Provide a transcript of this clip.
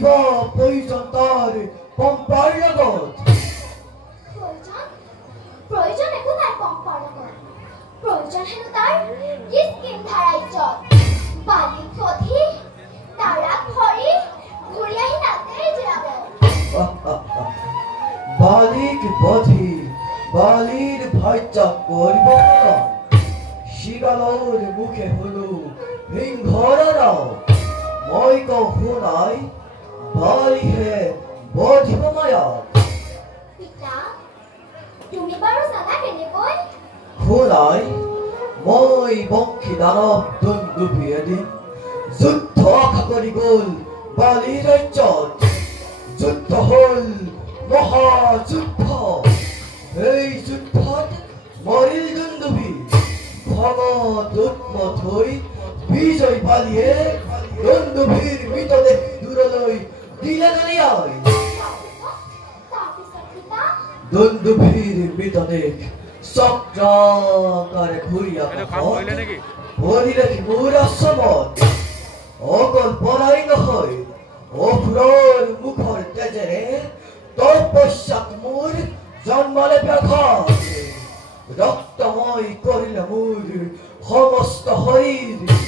কিবা প্ৰয়োজন তাৰ পম্পাৰ লগত প্ৰয়োজন একো নাই পম্পাৰ লগত প্ৰয়োজন হেনো তাৰ কিস্কিন্ধা ৰাজ্যত বালিক সধি তাৰাক ভৰি ঘূৰি আহি তাতেই জিৰাব বালিক বধি বালিৰ ভাজ্যা কৰিব শিগালৰ মুখে শুনো সিংহৰ ৰাও মই কওঁ শুনাই বালিহে বধিব মায়া পিতা তুমি বাৰু জানা কেনেকৈ শুনাই মই বংশী দানৱ দুন্দুভি এদিন যুদ্ধ আশা কৰি গ'ল বালি ৰাজ্যত যুদ্ধ হ'ল মহাযুদ্ধ এই যুদ্ধত মৰিল দুন্দুভি খঙত উৎমত হৈ বিজয় বালিয়ে দুন্দুভিৰ মৃতদেহ দূৰলৈ দিলে দলিয়াই দুন্দুভিৰ মৃতদেহ চক্ৰাকাৰে ঘূৰি ভৰি ৰাখি মোৰ আশ্ৰমত অকল পৰাই নহয় অসুৰৰ মুখৰ তেজেৰে তপস্যাত মোৰ জন্মালে ব্যাঘাত ৰক্তময় কৰিলে মোৰ সমস্ত শৰীৰ